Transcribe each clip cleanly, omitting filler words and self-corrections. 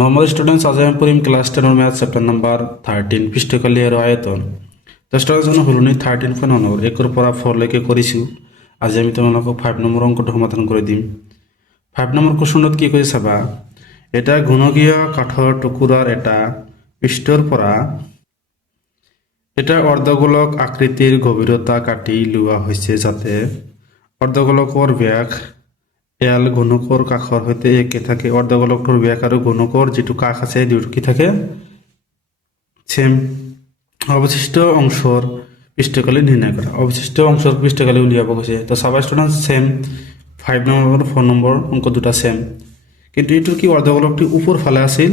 normal students আজ আমি পড়িম class 10 math chapter number 13 পৃষ্ঠকালি আর আয়তন তো স্টুডেন্টস জন্য হলো 13.9 একের পর 4 লেখে করেছি আজ আমি তোমাকে 5 নম্বর অঙ্কটা সমাধান করে দিম 5 নম্বর কোশ্চেনত কি করে চাবা এটা ঘনকীয় কাঠৰ টুকুরার এটা পৃষ্ঠৰ পৰা এটা অর্ধগোলক আকৃতির গভীরতা কাটি লোৱা হৈছে যাতে অর্ধগোলকৰ ব্যাস এল ঘনকৰ কাষৰ সৈতে একে থাকে অৰ্ধগোলকটোৰ ব্যাস আৰু ঘনকৰ যিটো কাষ আছে দুটো কি থাকে সেম অবশিষ্ট অংশৰ পৃষ্ঠকালি নিৰ্ণয় কৰা অবশিষ্ট অংশৰ পৃষ্ঠকালি উলিয়াব কৈছে তো চাবা ষ্টুডেণ্ট সেম 5 নম্বৰ 4 নম্বৰ অংক দুটা সেম কিন্তু এইটোৰ কি অৰ্ধগোলকটি উপৰ ফালে আছিল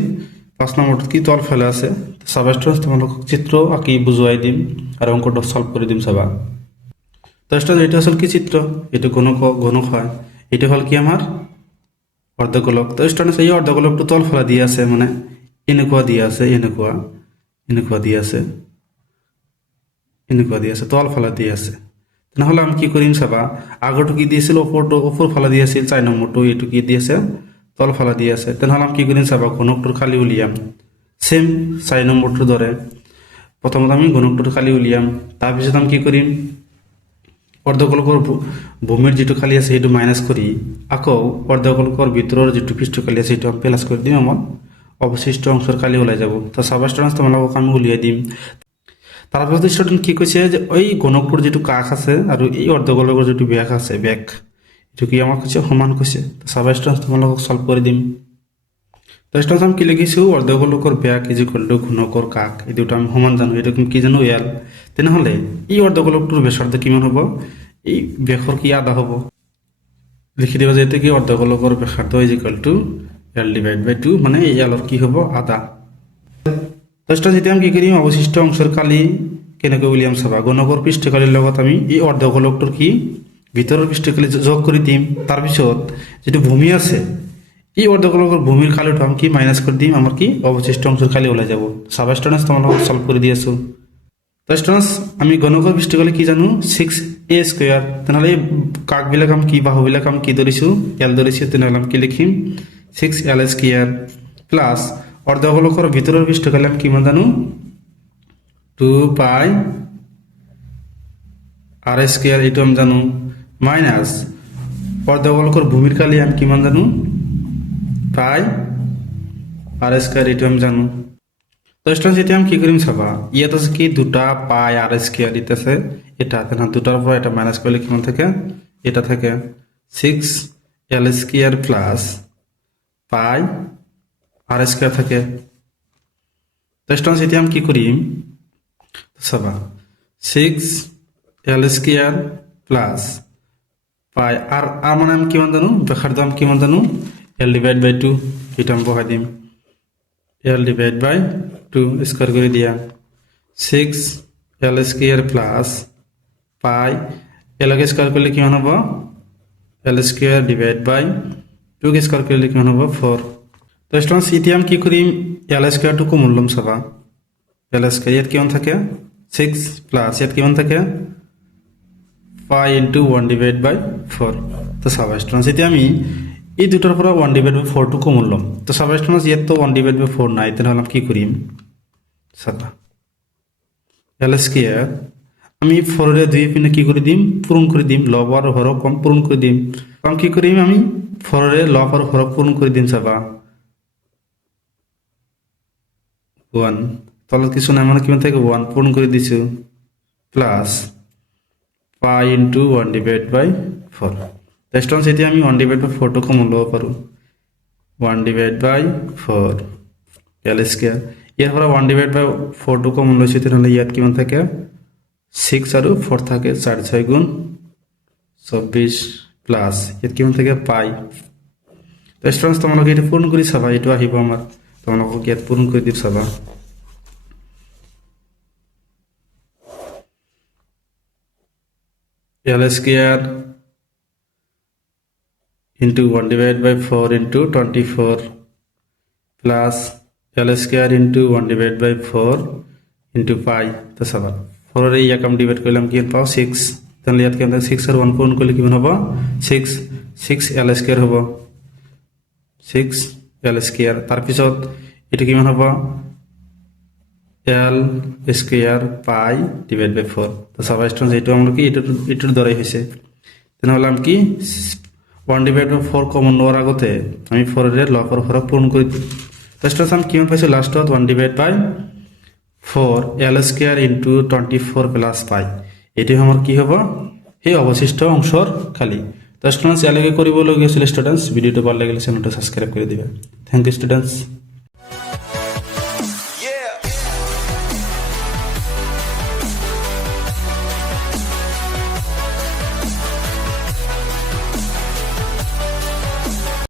5 নম্বৰটো কি তল ফালে আছে চাবা ষ্টুডেণ্ট তোমালোকক চিত্ৰ আঁকি বুজুৱাই দিম আৰু অংকটো সলভ কৰি দিম চাবা তো ষ্টুডেণ্ট এইটো আসল কি চিত্ৰ এইটো ঘনক হয় এটা হল কি আমার অর্ধগোলক তো স্টুডেন্টস এই অর্ধগোলকটো তল ফলা দিয়ে আছে মানে এনেকুৱা দিয়ে আছে এনেকুৱা দিয়ে আছে তল ফলা দিয়ে আছে তাহলে আমি কি করিম চাবা আগৰটো কি দিয়েছিল ওপৰ ফলা দিয়ে আছিল 4 নম্বৰটো এইটো কি দিয়েছে তল ফলা দিয়ে আছে তাহলে আমি কি করিম চাবা ঘনকটোৰ খালি উলিয়াম সেম 4 নম্বৰটোৰ দৰে প্ৰথমত আমি ঘনকটোৰ খালি উলিয়াম তাৰপিছত আমি কি কৰিম অর্ধগোলকৰ ভূমিৰ যেটো খালি আছে সেইটো মাইনাস করি আকৌ অর্ধগোলকৰ ভিতৰৰ যেটো পৃষ্ঠকালি আছে সেইটো আমি প্লাস কৰি দিম আমার অবশিষ্ট অংশৰ খালি ওলাই যাব তো সাবা স্টুডেন্টস তোমালোকক আমি উলিয়াই দিম তারপর স্টুডেন্ট কি কৈছে যে ওই ঘনকটোৰ যেটো কাষ আছে আৰু এই অর্ধগোলকৰ যেটো ব্যাস আছে ব্যাস এটো কি আমাক কৈছে সমান কৈছে তো সাবা স্টুডেন্টস তোমালোকক সলভ কৰি দিম তো স্টুডেন্টস আমি কি লিখিছো অর্ধগোলকৰ ব্যাস ঘনকৰ কাষ এই দুটো আমি সমান জানো এটা কি জানো এল তেনেহলে এই অর্ধগোলকটোৰ ব্যাসার্ধ কিমান হ'ব এই ব্যাসৰ কি আধা হ'ব লিখি দিবা যে কি অর্ধগোলকৰ ব্যাসার্ধ is equal to L divide by 2 মানে এই এলৰ কি হ'ব আধা তো যেতিয়া আমি কি কৰিম অবশিষ্ট অংশৰ কালি কেনেকৈ উলিয়াম চাবা ঘনকৰ পৃষ্ঠকালিৰ লগত আমি এই অৰ্ধগোলকটোৰ কি ভিতৰৰ পৃষ্ঠকালি যোগ কৰি দিম তাৰপিছত যেটো ভূমি আছে এই অর্ধগোলকৰ ভূমিৰ খালিটো আমি কি মাইনাস কৰি দিম আমাৰ কি অবশিষ্ট অংশৰ খালি ওলাই যাব সাবা স্টুডেন্টস তোমালোকক সলভ কৰি দি আছো তো স্টুডেন্টস আমি ঘনকৰ পৃষ্ঠকালি কি জানো 6a স্কয়ার তেনেহলে কাকবিলাক আমি কি বাহুবিলাক আমি কি ধৰিছো l ধৰিছো তেনেহলে আমি কি লিখিম 6l স্কয়ার প্লাস অর্ধগোলকৰ ভিতৰৰ পৃষ্ঠকালি আমি কিমান জানো 2 পাই r স্কয়ার এইটো আমি জানো মাইনাস অর্ধগোলকৰ ভূমিৰ খালি আমি কিমান জানো পাই r স্কয়ার এইটো আমি জানো তো স্টুডেন্টস এটা আমি কি করিম চাবা ইয়াত আছে কি দুটা পাই r স্কয়ার দিতেছে এটা না দুটার পর এটা মাইনাস করলে কিমান থাকে এটা থাকে 6l স্কয়ার প্লাস পাই r স্কয়ার থাকে তো স্টুডেন্টস এটা আমি কি করিম চাবা 6l স্কয়ার প্লাস পাই আর মানে আমি কিমান জানো ব্যাসার্ধ আমি কিমান জানো l ডিভাইড বাই 2 এটা আমি বহাই দিম l ডিভাইড বাই 2 স্কয়ার করে দিয়া 6l square plus pi l কে স্কয়ার করলে কি হবে l স্কয়ার ডিভাইড বাই 2 কে স্কয়ার করলে কি হবে 4 তো স্টুডেন্টস ইতি আমি কি করিম l স্কয়ার টু কমন লম চাবা l স্কয়ার ইয়াত কিমান থাকে 6 প্লাস ইয়াত কিমান থাকে 5 into 1 divided by 4 তো চাবা স্টুডেন্টস ইতি আমি এই দুটাৰ পৰা 1 divided by 4 টু কমন লম তো চাবা স্টুডেন্টস ইয়াত তো 1 divided by 4 নাই তেনেহলে আমি কি কৰিম চাবা l স্কয়ার আমি 4 এর 2 পিনে কি করে দিম পূরণ করে দিম লব আর হরক কম পূরণ করে দিম আমি কি করিম আমি 4 এর লব আর হরক পূরণ করে দিম চাবা 1 তলত কিছু নাই মানে কিমান থাকে 1 পূরণ করে দিছো plus pi into 1 divide by 4 তো স্টুডেন্টস এটি আমি 1 ডিভাইড বাই 4 টু কমন লব পারো 1 ডিভাইড বাই 4 l স্কয়ার ইয়াৰ পৰা 1 ডিভাইড বাই 4 টু কমন লৈছে তেনেহলে ইয়াত কিমান থাকে 6 আৰু 4 থাকে 4 6 গুণ 24 প্লাস ইয়াত কিমান থাকে পাই তো স্টুডেন্টস তোমালোকে এটা পূরণ কৰি চাবা এইটো আহিব আমাৰ তোমালোকক ইয়াত পূরণ কৰি দিম চাবা l square into 1 divided by 4 into 24 plus l square into 1 divided by 4 into pi তো চাবা 4 এর ইয়াক আমি ডিভাইড করলাম কি পাও 6 তাহলে ইয়াত কি আমরা 6 আর 1 পূরণ করলে কি হবে 6 6 l স্কয়ার হবে 6 এল স্কোয়ার তাৰপিছত এইটো কিমান হ'ব এল স্কোয়ার পাই ডিভাইড বাই 4 তো চাবা স্টুডেন্টস এইটো আমাৰ কি এইটোৰ দৰে হৈছে তেনেহ'লে আমি কি 1 ডিভাইড বাই 4 কমন লোৱাৰ আগতে আমি 4 এর লকৰ হৰক পূৰণ কৰি দিম তো স্টুডেন্টস আমি কিমান পাইছো লাষ্টত 1 divide by 4 L square into 24 plus pi এইটো আমাৰ কি হ'ব এই অবশিষ্ট অংশৰ খালি তো স্টুডেন্টস ইয়ালৈকে কৰিবলগীয়া আছিল স্টুডেন্টস ভিডিওটো ভাল লাগিলে চেনেলটো সাবস্ক্রাইব কৰি দিবা থ্যাংক ইউ স্টুডেন্টস